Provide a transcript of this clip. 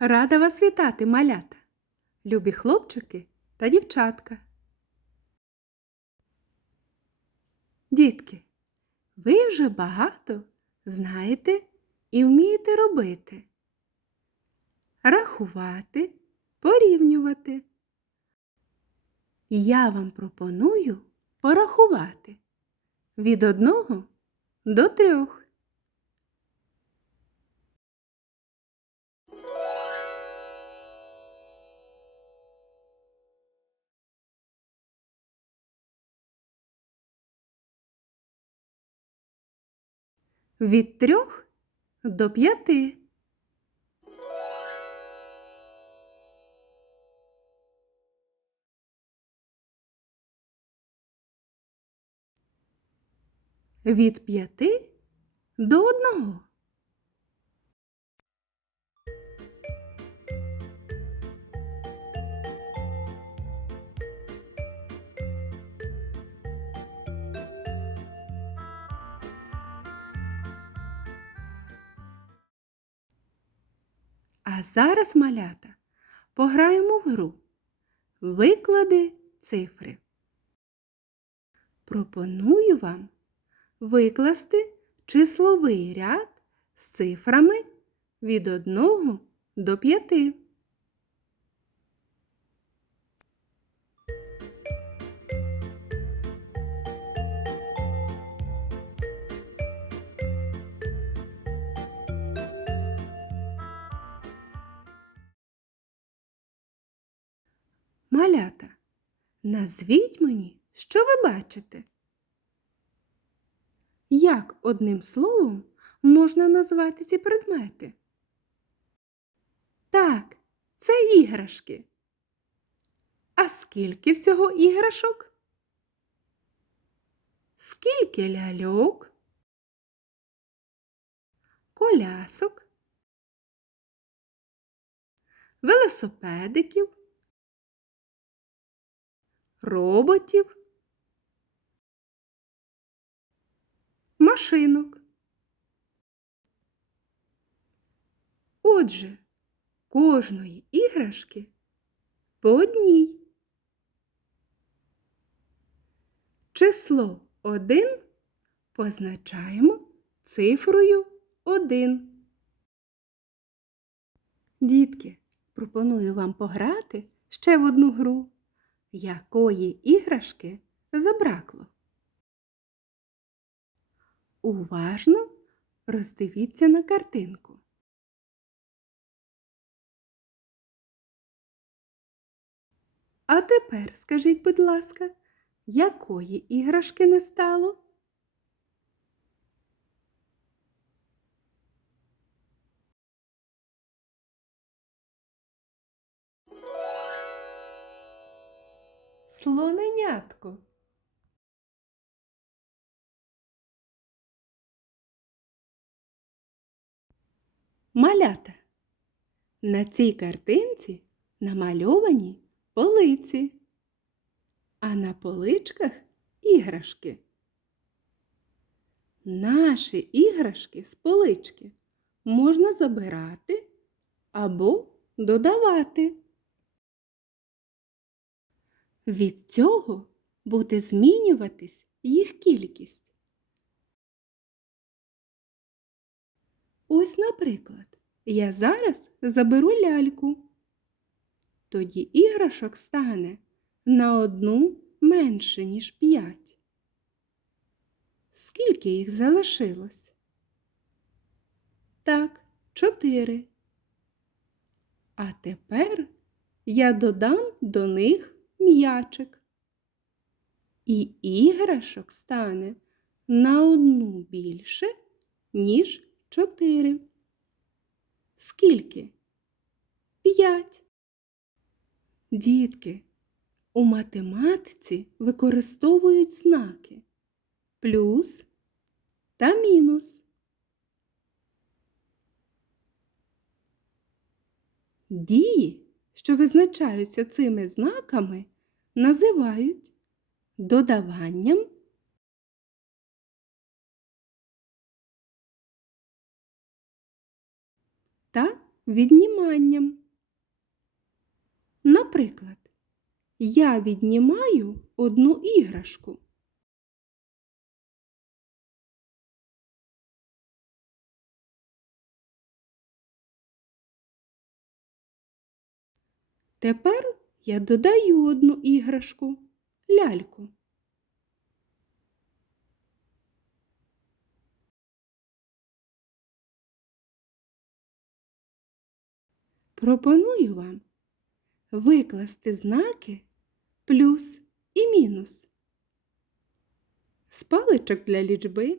Рада вас вітати, малята, любі хлопчики та дівчатка. Дітки, ви вже багато знаєте і вмієте робити. Рахувати, порівнювати. Я вам пропоную порахувати від одного до трьох. Від трьох до п'яти. Від п'яти до одного. А зараз, малята, пограємо в гру. Виклади цифри. Пропоную вам викласти числовий ряд з цифрами від 1 до 5. Малята, назвіть мені, що ви бачите. Як одним словом можна назвати ці предмети? Так, це іграшки. А скільки всього іграшок? Скільки ляльок? Колясок? Велосипедиків? Роботів? машинок. Отже, кожної іграшки по одній. Число 1 позначаємо цифрою 1. Дітки, пропоную вам пограти ще в одну гру, якої іграшки забракло. Уважно роздивіться на картинку. А тепер скажіть, будь ласка, якої іграшки не стало? Слоненятко. Малята. На цій картинці намальовані полиці, а на поличках іграшки. Наші іграшки з полички можна забирати або додавати. Від цього буде змінюватись їх кількість. Ось, наприклад, я зараз заберу ляльку. Тоді іграшок стане на одну менше, ніж п'ять. Скільки їх залишилось? Так, чотири. А тепер я додам до них м'ячик. І іграшок стане на одну більше, ніж чотири. Скільки? П'ять. Дітки, у математиці використовують знаки плюс та мінус. Дії, що визначаються цими знаками, називають додаванням та відніманням. Наприклад, я віднімаю одну іграшку. Тепер я додаю одну іграшку ляльку. Пропоную вам викласти знаки плюс і мінус з паличок для лічби